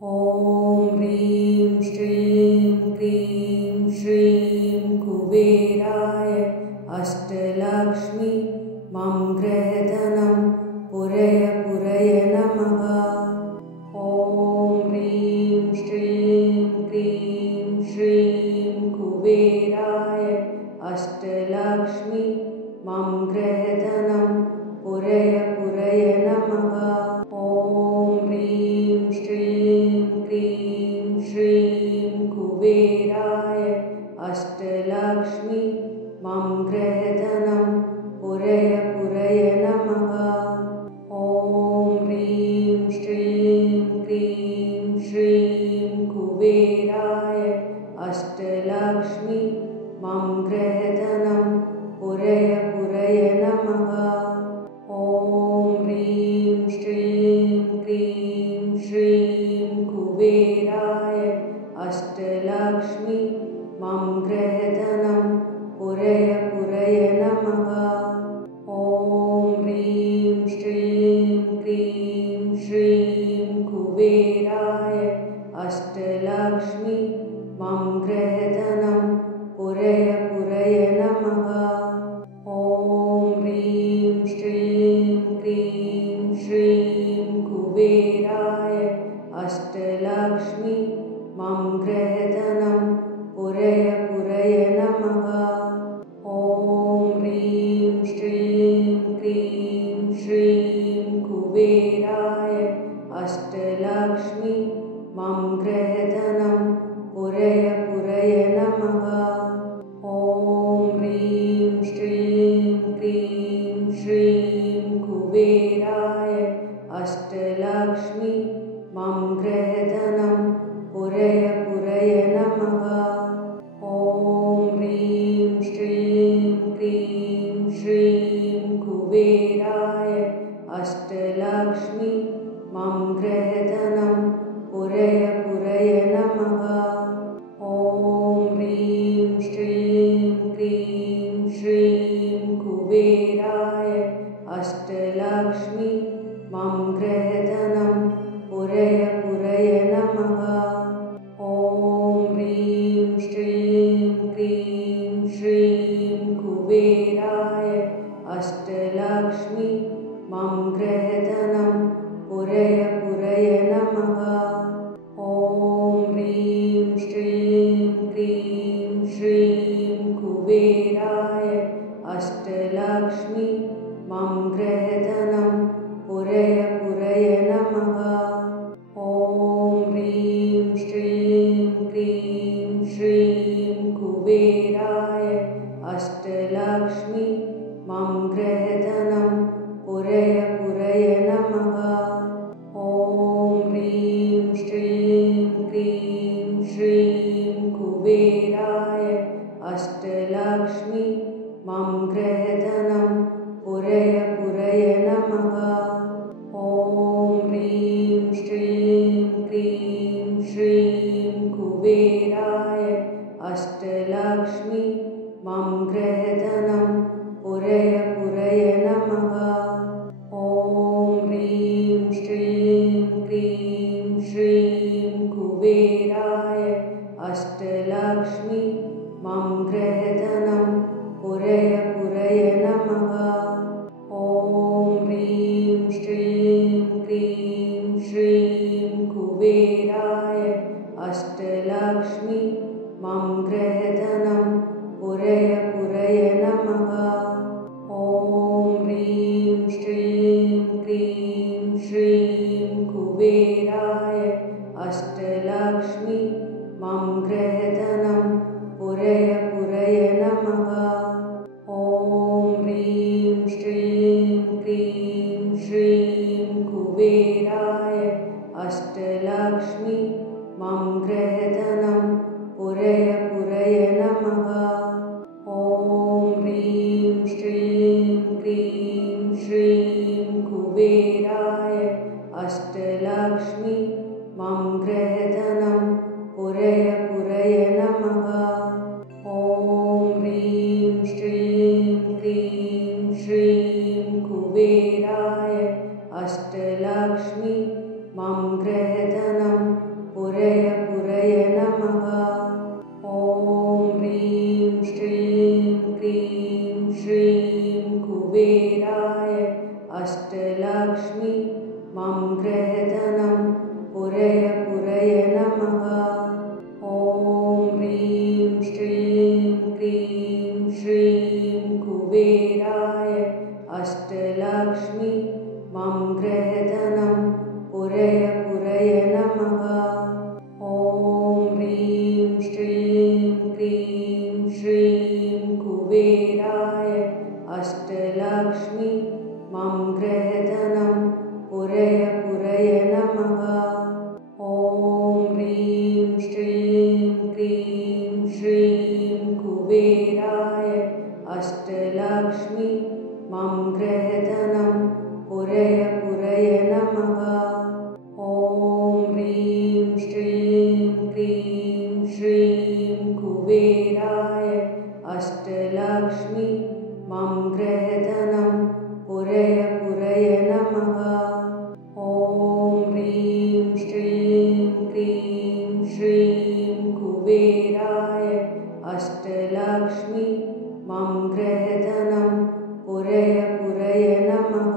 ॐ ह्रीं श्रीं क्रीं श्रीं कुबेराय अष्टलक्ष्मी मङ्गलधनं पुरय पुरय नमः। ॐ ह्रीं श्रीं क्रीं श्रीं कुबेराय अष्टलक्ष्मी मङ्गलधनं पुरय पुरय नमः। ॐ ह्रीं श्रीं क्रीं श्रीं कुबेराय अष्टलक्ष्मी मङ्गलधनं पुरय पुरय नमः। ॐ ह्रीं श्रीं क्रीं श्रीं कुबेराय अष्टलक्ष्मी मङ्गलधनं पुरय पुरय नमः। ॐ ह्रीं श्रीं क्रीं श्रीं कुबेराय अष्टलक्ष्मी मङ्गलधनं पुरय पुरय नमः। ॐ ह्रीं श्रीं क्रीं श्रीं कुबेराय अष्टलक्ष्मी मङ्गलधनं पुरय पुरय नमः। ॐ ह्रीं श्रीं क्रीं श्रीं कुबेराय अष्टलक्ष्मी मङ्गलधनं पुरय पुरय नमः। ॐ ह्रीं श्रीं क्रीं श्रीं कुबेराय अष्टलक्ष्मी मङ्गलधनं पुरय पुरय नमः। ॐ ह्रीं श्रीं क्रीं श्रीं कुबेराय अष्टलक्ष्मी मङ्गलधनं पुरय पुरय नमः। ॐ ह्रीं श्रीं क्रीं श्रीं कुबेराय अष्टलक्ष्मी मङ्गलधनं पुरय पुरय नमः। ॐ ह्रीं श्रीं क्रीं श्रीं कुबेराय अष्टलक्ष्मी मङ्गलधनं पुरय पुरय नमः। ॐ ह्रीं श्रीं क्रीं श्रीं कुबेराय अष्टलक्ष्मी मङ्गलधनं पुरय पुरय नमः। ॐ ह्रीं श्रीं क्रीं श्रीं कुबेराय अष्टलक्ष्मी मङ्गलधनं पुरय पुरय नमः। ॐ ह्रीं श्रीं क्रीं श्रीं कुबेराय अष्टलक्ष्मी मङ्गलधनं पुरय पुरय नमः। ॐ ह्रीं श्रीं क्रीं श्रीं कुबेराय अष्टलक्ष्मी मङ्गलधनं पुरय पुरय नमः। ॐ ह्रीं श्रीं क्रीं श्रीं कुबेराय अष्टलक्ष्मी मङ्गलधनं पुरय पुरय नमः। ॐ ह्रीं श्रीं क्रीं श्रीं कुबेराय अष्टलक्ष्मी मङ्गलधनं पुरय पुरय नमः। ॐ ह्रीं श्रीं क्रीं श्रीं कुबेराय अष्टलक्ष्मी मङ्गलधनं पुरय पुरय नमः। ॐ ह्रीं श्रीं क्रीं श्रीं कुबेराय अष्टलक्ष्मी मङ्गलधनं पुरय पुरय नमः। ॐ ह्रीं श्रीं क्रीं श्रीं कुबेराय अष्टलक्ष्मी मङ्गलधनं पुरय पुरय नमः। ॐ ह्रीं श्रीं क्रीं श्रीं कुबेराय अष्टलक्ष्मी मङ्गलधनं पुरय पुरय नमः। ॐ ह्रीं श्रीं क्रीं श्रीं कुबेराय अष्टलक्ष्मी मङ्गलधनं पुरय पुरय नमः। ॐ ह्रीं श्रीं क्रीं श्रीं कुबेराय अष्टलक्ष्मी मङ्गलधनं पुरय पुरय नमः। ॐ ह्रीं श्रीं क्रीं श्रीं कुबेराय अष्टलक्ष्मी मङ्गलधनं पुरय पुरय नमः। ॐ ह्रीं श्रीं क्रीं श्रीं कुबेराय अष्टलक्ष्मी मङ्गलधनं पुरय पुरय नमः। ॐ ह्रीं श्रीं क्रीं श्रीं कुबेराय अष्टलक्ष्मी मङ्गलधनं पुरय पुरय नमः। ॐ ह्रीं श्रीं क्रीं श्रीं कुबेराय अष्टलक्ष्मी मङ्गलधनं पुरय पुरय नमः। ॐ ह्रीं श्रीं क्रीं श्रीं कुबेराय अष्टलक्ष्मी मङ्गलधनं पुरय पुरय नमः।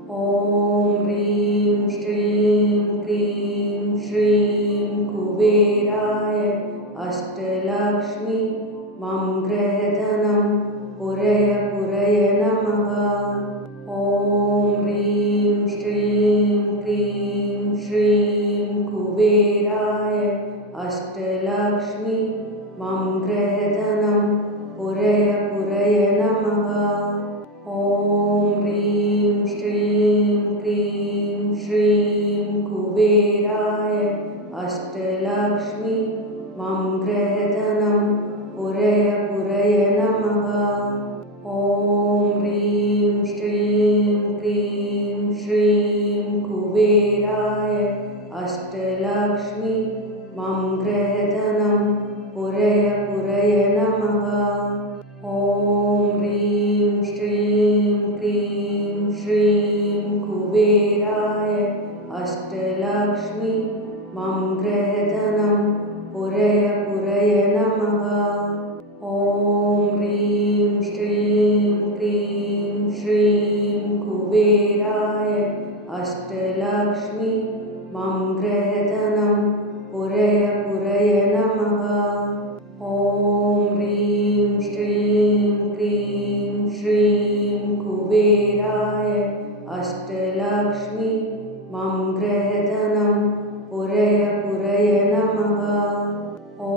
ॐ ह्रीं श्रीं क्रीं श्रीं कुबेराय अष्टलक्ष्मी मङ्गलधनं पुरय पुरय नमः। ॐ ह्रीं श्रीं क्रीं श्रीं कुबेराय अष्टलक्ष्मी मङ्गलधनं पुरय पुरय नमः। ॐ ह्रीं श्रीं क्रीं श्रीं कुबेराय अष्टलक्ष्मी मङ्गलधनं पुरय पुरय नमः। ॐ ह्रीं श्रीं क्रीं श्रीं कुबेराय अष्टलक्ष्मी मङ्गलधनं पुरय पुरय नमः। ॐ ह्रीं श्रीं क्रीं श्रीं कुबेराय अष्टलक्ष्मी मङ्गलधनं पुरय पुरय नमः। ॐ ह्रीं श्रीं क्रीं श्रीं कुबेराय अष्टलक्ष्मी मङ्गलधनं पुरय पुरय नमः। ॐ ह्रीं श्रीं क्रीं श्रीं कुबेराय अष्टलक्ष्मी मङ्गलधनं पुरय पुरय नमः। ॐ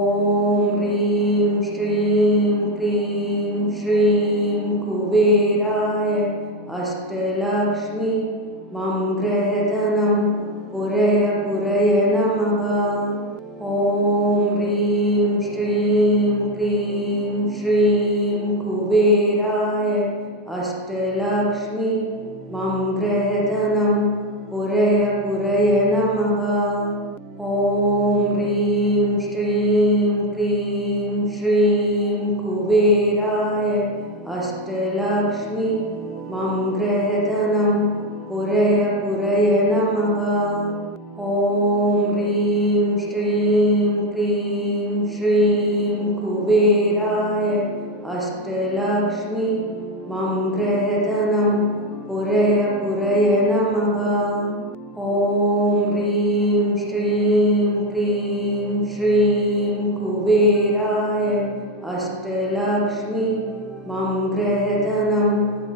ह्रीं श्रीं क्रीं श्रीं कुबेराय अष्टलक्ष्मी मङ्गलधनं पुरय पुरय नमः। ॐ ह्रीं श्रीं क्रीं श्रीं कुबेराय अष्टलक्ष्मी मङ्गलधनं पुरय पुरय नमः। ॐ ह्रीं श्रीं क्रीं श्रीं कुबेराय अष्टलक्ष्मी मङ्गलधनं पुरय पुरय नमः। ॐ ह्रीं श्रीं क्रीं श्रीं कुबेराय अष्टलक्ष्मी मङ्गलधनं पुरय पुरय नमः। ॐ ह्रीं श्रीं क्रीं श्रीं कुबेराय अष्टलक्ष्मी मङ्गलधनं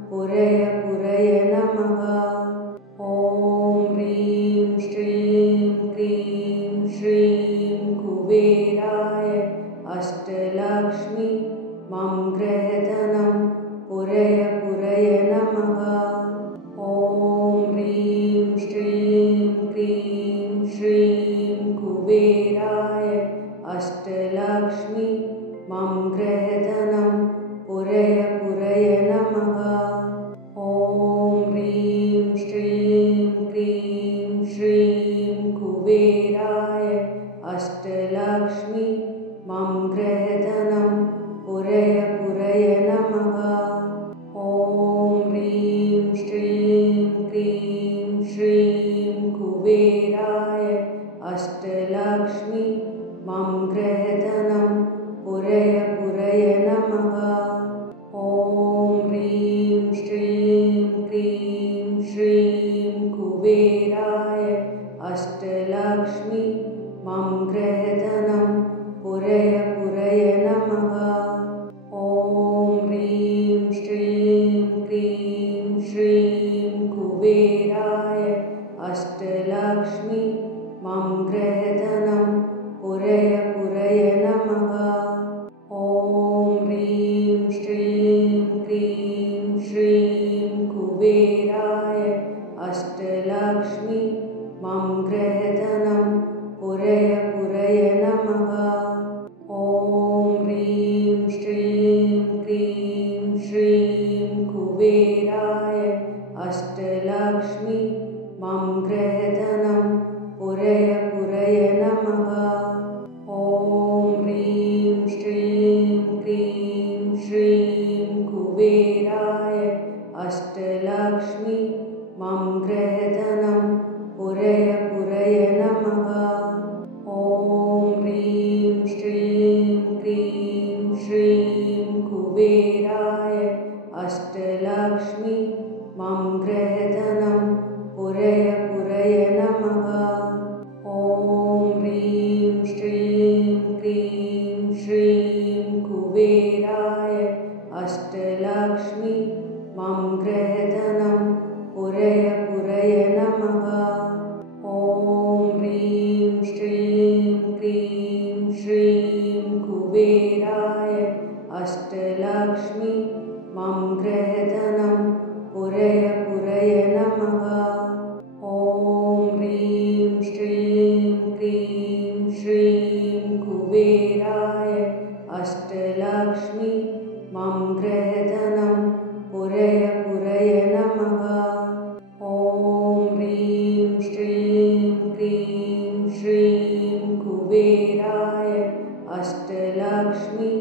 पुरय पुरय नमः। ॐ ह्रीं श्रीं क्रीं श्रीं कुबेराय अष्टलक्ष्मी मङ्गलधनं पुरय पुरय नमः। ॐ ह्रीं श्रीं क्रीं श्रीं कुबेराय अष्टलक्ष्मी मङ्गलधनं पुरय पुरय नमः। ॐ ह्रीं श्रीं क्रीं श्रीं कुबेराय अष्टलक्ष्मी मङ्गलधनं पुरय पुरय नमः। ॐ ह्रीं श्रीं क्रीं श्रीं कुबेराय अष्टलक्ष्मी मम गृहधनं पुरय पुरय नमः। ॐ ह्रीं श्रीं क्रीं श्रीं कुबेराय अष्टलक्ष्मी मम गृहधनं पुरय पुरय नमः। ॐ ह्रीं श्रीं क्रीं श्रीं कुबेराय अष्टलक्ष्मी मम गृहधनं पुरय पुरय नमः। ॐ ह्रीं श्रीं क्रीं श्रीं कुबेराय अष्टलक्ष्मी मम गृहधनं पुरय पुरय नमः। ॐ ह्रीं श्रीं क्रीं श्रीं कुबेराय अष्टलक्ष्मी मम गृहधनं पुरय पुरय नमः। ॐ ह्रीं श्रीं क्रीं श्रीं कुबेराय अष्टलक्ष्मी मम गृहधनं पुरय पुरय नमः। ॐ ह्रीं श्रीं क्रीं श्रीं कुबेराय अष्टलक्ष्मी मम गृहधनं पुरय पुरय नमः। ॐ ह्रीं श्रीं क्रीं श्रीं कुबेराय अष्टलक्ष्मी मम गृहधनं पुरय पुरय नमः। ॐ ह्रीं श्रीं क्रीं श्रीं कुबेराय अष्टलक्ष्मी मम गृहधनं पुरय पुरय नमः। ॐ ह्रीं श्रीं क्रीं श्रीं कुबेराय अष्टलक्ष्मी मम गृहधनं पुरय पुरय नमः। ॐ ह्रीं श्रीं क्रीं श्रीं कुबेराय अष्टलक्ष्मी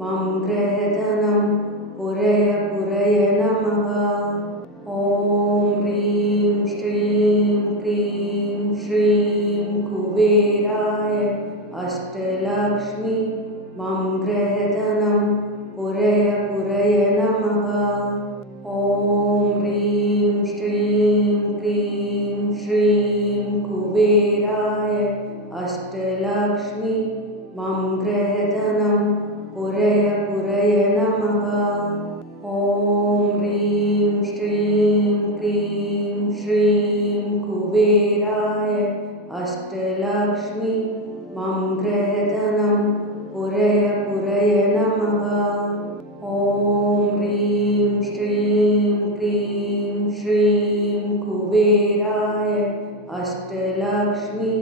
मम गृहधनं पुरय पुरय नमः। ॐ ह्रीं श्रीं क्रीं श्रीं कुबेराय अष्टलक्ष्मी मम गृहधनं पुरय पुरय नमः। ॐ ह्रीं श्रीं क्रीं श्रीं कुबेराय अष्टलक्ष्मी मम गृहधनं पुरय पुरय नमः। ॐ ह्रीं श्रीं क्रीं श्रीं कुबेराय अष्टलक्ष्मी मम गृहधनं पुरय पुरय नमः। ॐ ह्रीं श्रीं क्रीं श्रीं कुबेराय अष्टलक्ष्मी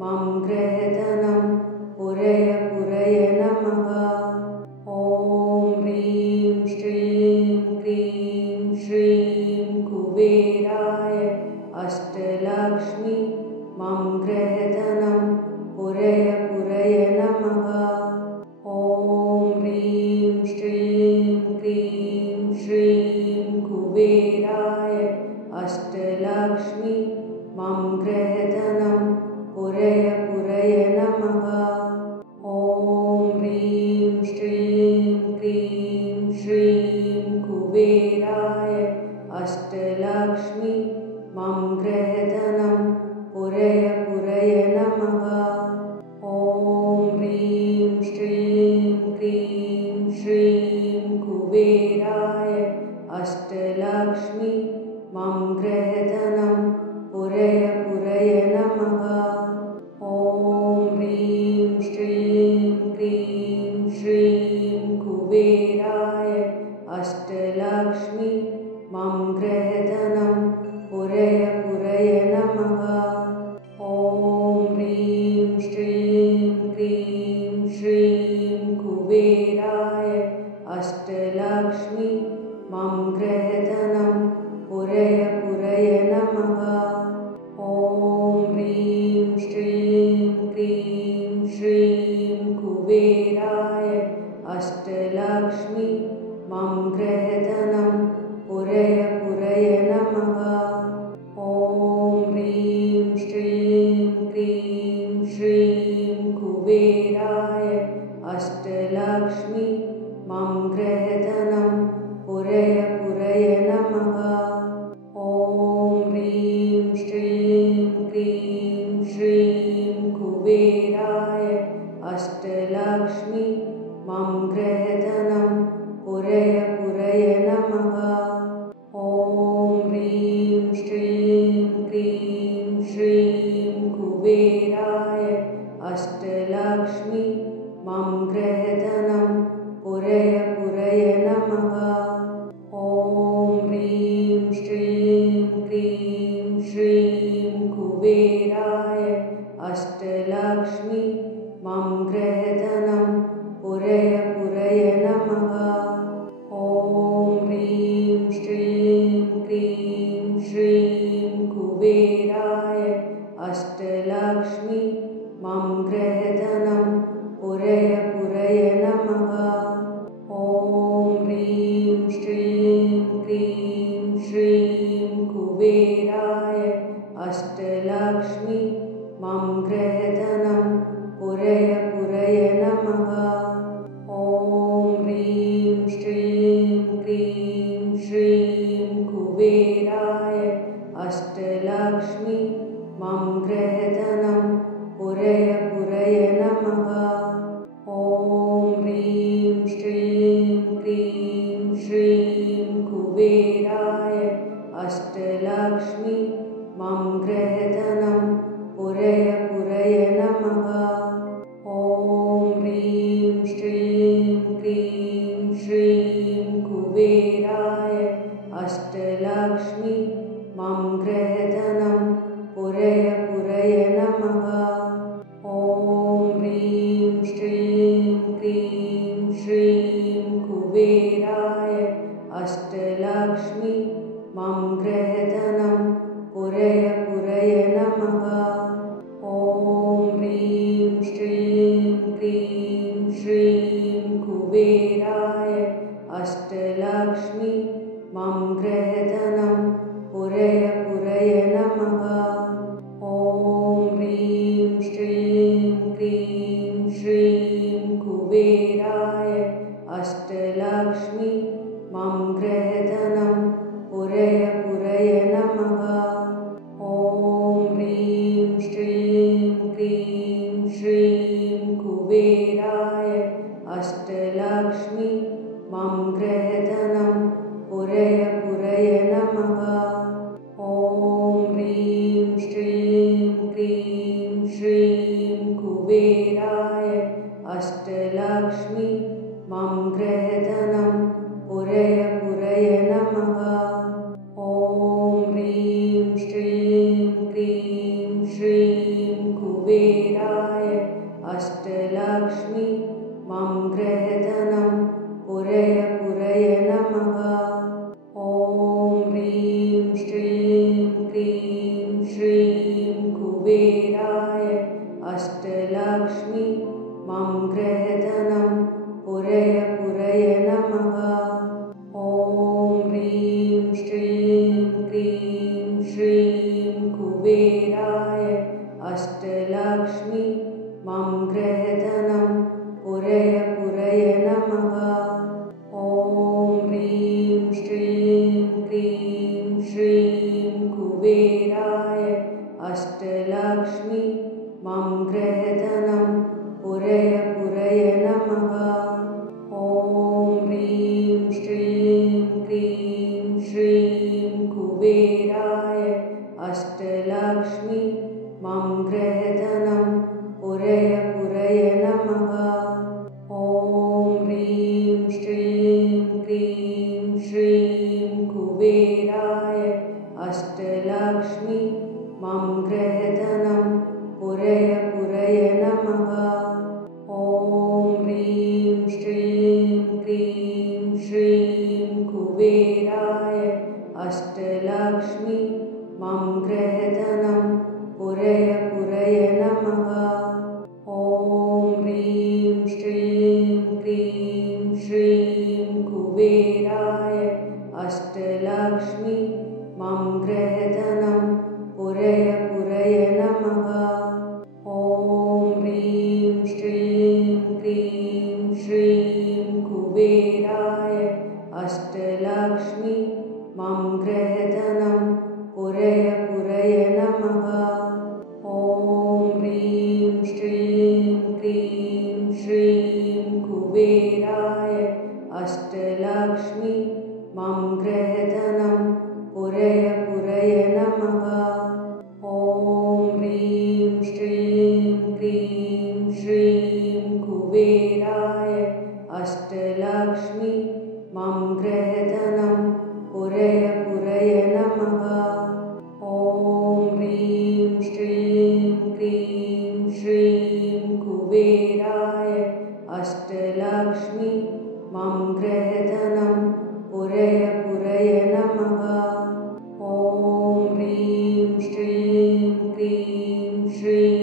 मम गृहधनं पुरय पुरय नमः। ॐ ह्रीं श्रीं क्रीं श्रीं कुबेराय अष्टलक्ष्मी मम गृहधनं पुरय पुरय नमः। ॐ ह्रीं श्रीं क्रीं श्रीं कुबेराय अष्टलक्ष्मी मम गृहधनं पुरय पुरय नमः। ॐ ह्रीं श्रीं क्रीं श्रीं कुबेराय अष्टलक्ष्मी मम गृहधनं पुरय पुरय नमः। ॐ ह्रीं श्रीं क्रीं श्रीं कुबेराय अष्टलक्ष्मी मम गृहधनं पुरय पुरय नमः। ॐ ह्रीं श्रीं क्रीं श्रीं कुबेराय अष्टलक्ष्मी मम गृहधनं पुरय पुरय नमः। ॐ ह्रीं श्रीं क्रीं श्रीं कुबेराय अष्टलक्ष्मी मम गृहधनं पुरय पुरय नमः। ॐ ह्रीं श्रीं क्रीं श्रीं कुबेराय अष्टलक्ष्मी मम गृहधनं पुरय पुरय नमः। ॐ ह्रीं श्रीं क्रीं कुबेराय अष्टलक्ष्मी मम गृहधनं पुरय पुरय नमः। ॐ ह्रीं श्रीं क्रीं श्रीं कुबेराय अष्टलक्ष्मी मम गृहधनं पुरय पुरय नमः। ॐ ह्रीं श्रीं क्रीं श्रीं कुबेराय अष्टलक्ष्मी मम गृहधनं पुरय पुरय नमः। ॐ ह्रीं श्रीं क्रीं श्रीं कुबेराय अष्टलक्ष्मी मम गृहधनं पुरय पुरय नमः। ॐ ह्रीं श्रीं क्रीं श्रीं कुबेराय अष्टलक्ष्मी मम गृहधनं पुरय पुरय नमः। ॐ ह्रीं श्रीं क्रीं श्रीं कुबेराय अष्टलक्ष्मी मम गृहधनं पुरय पुरय नमः। ॐ ह्रीं श्रीं क्रीं श्रीं कुबेराय अष्टलक्ष्मी मम गृहधनं पुरय पुरय नमः। ॐ ह्रीं श्रीं क्रीं श्रीं कुबेराय अष्टलक्ष्मी मम गृहधनं पुरय पुरय नमः। ॐ ह्रीं श्रीं क्रीं श्रीं कुबेराय अष्टलक्ष्मी मम गृहधनं पुरय पुरय नमः। ॐ ह्रीं श्रीं क्रीं श्रीं कुबेराय अष्टलक्ष्मी मम गृहधनं पुरय पुरय नमः। ॐ ह्रीं श्रीं क्रीं श्रीं कुबेराय अष्टलक्ष्मी मम गृहधनं पुरय पुरय नमः। ॐ ह्रीं श्रीं क्रीं श्रीं कुबेराय अष्टलक्ष्मी मम गृहधनं पुरय पुरय नमः। ॐ ह्रीं श्रीं क्रीं श्रीं कुबेराय अष्टलक्ष्मी मम गृहधनं पुरय पुरय नमः। ॐ ह्रीं श्रीं क्रीं श्रीं कुबेराय अष्टलक्ष्मी मम गृहधनं पुरय पुरय नमः। ॐ ह्रीं श्रीं क्रीं श्रीं कुबेराय अष्टलक्ष्मी मम गृहधनं पुरय पुरय नमः। ॐ ह्रीं श्रीं क्रीं श्रीं कुबेराय अष्टलक्ष्मी मम गृहधनं पुरय पुरय नमः। ॐ ह्रीं श्रीं क्रीं श्रीं कुबेराय अष्टलक्ष्मी मम गृहधनं पुरय पुरय नमः। ॐ ह्रीं श्रीं क्रीं श्रीं कुबेराय अष्टलक्ष्मी मम गृहधनं पुरय पुरय नमः। ॐ ह्रीं श्रीं क्रीं श्रीं कुबेराय अष्टलक्ष्मी मम गृहधनं पुरय पुरय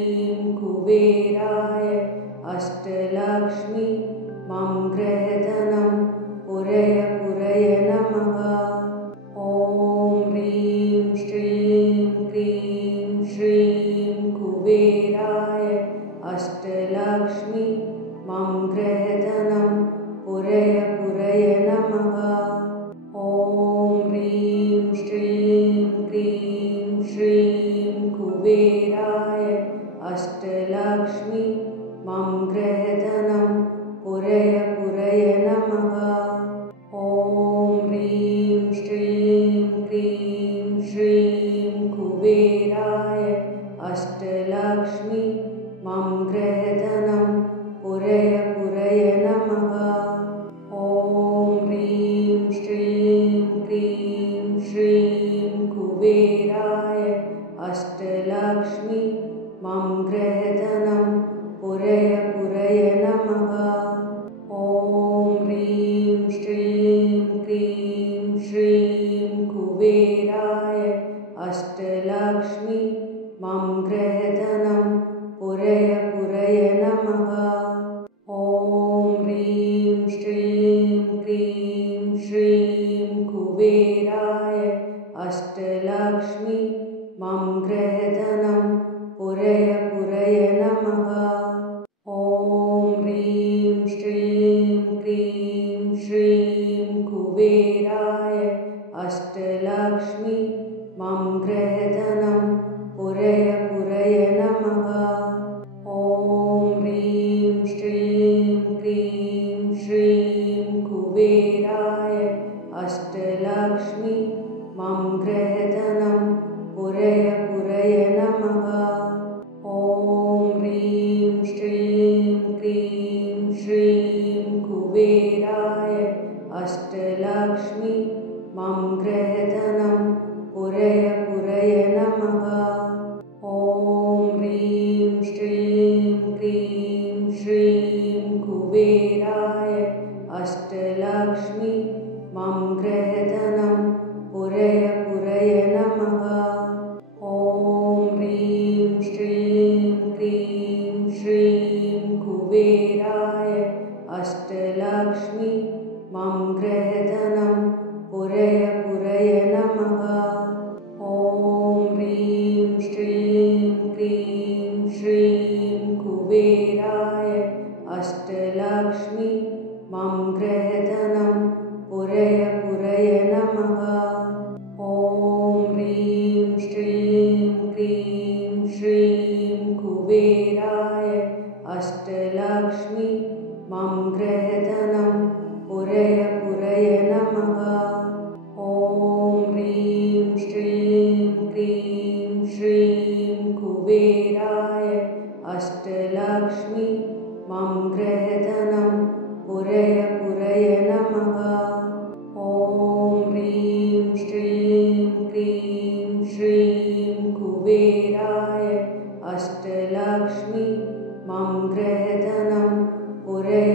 श्रीं कुबेराय अष्टलक्ष्मी मम गृहधनं पुरय पुरय नमः। ॐ ह्रीं श्रीं क्रीं श्रीं कुबेराय अष्टलक्ष्मी मम गृहधनं पुरय पुरय नमः। ॐ ह्रीं श्रीं क्रीं श्रीं कुबेराय अष्टलक्ष्मी मम गृहधनं पुरय पुरय नमः। ॐ ह्रीं श्रीं क्रीं श्रीं कुबेराय अष्टलक्ष्मी मम गृहधनं पुरय पुरय नमः। ॐ ह्रीं श्रीं क्रीं श्रीं कुबेराय अष्टलक्ष्मी मम गृहधनं पुरय पुरय नमः। ॐ ह्रीं श्रीं क्रीं श्रीं कुबेराय अष्टलक्ष्मी मम गृहधनं पुरय पुरय नमः। ॐ ह्रीं श्रीं क्रीं श्रीं कुबेराय अष्टलक्ष्मी मम गृहधनं पुरय पुरय नमः। ॐ ह्रीं श्रीं क्रीं श्रीं कुबेराय अष्टलक्ष्मी मम गृहधनं पुरय पुरय नमः। ॐ ह्रीं श्रीं क्रीं श्रीं कुबेराय अष्टलक्ष्मी मम गृहधनं पुरय पुरय नमः। ॐ ह्रीं श्रीं क्रीं श्रीं कुबेराय अष्टलक्ष्मी मम गृहधनं पुरय पुरय नमः। ॐ ह्रीं श्रीं क्रीं श्रीं कुबेराय अष्टलक्ष्मी मम गृहधनं पुरय पुरय नमः। ॐ ह्रीं श्रीं क्रीं श्रीं कुबेराय अष्टलक्ष्मी मम गृहधनं पुरय पुरय नमः। ॐ ह्रीं श्रीं क्रीं श्रीं कुबेराय अष्टलक्ष्मी मम गृहधनं पुरय पुरय नमः। ॐ ह्रीं श्रीं क्रीं श्रीं कुबेराय अष्टलक्ष्मी मम गृहधनं पुरय पुरय नमः। ॐ ह्रीं श्रीं क्रीं श्रीं कुबेराय अष्टलक्ष्मी मम गृहधनं पुरय पुरय नमः। ॐ ह्रीं श्रीं क्रीं श्रीं कुबेराय अष्टलक्ष्मी मम गृहधनं पुरय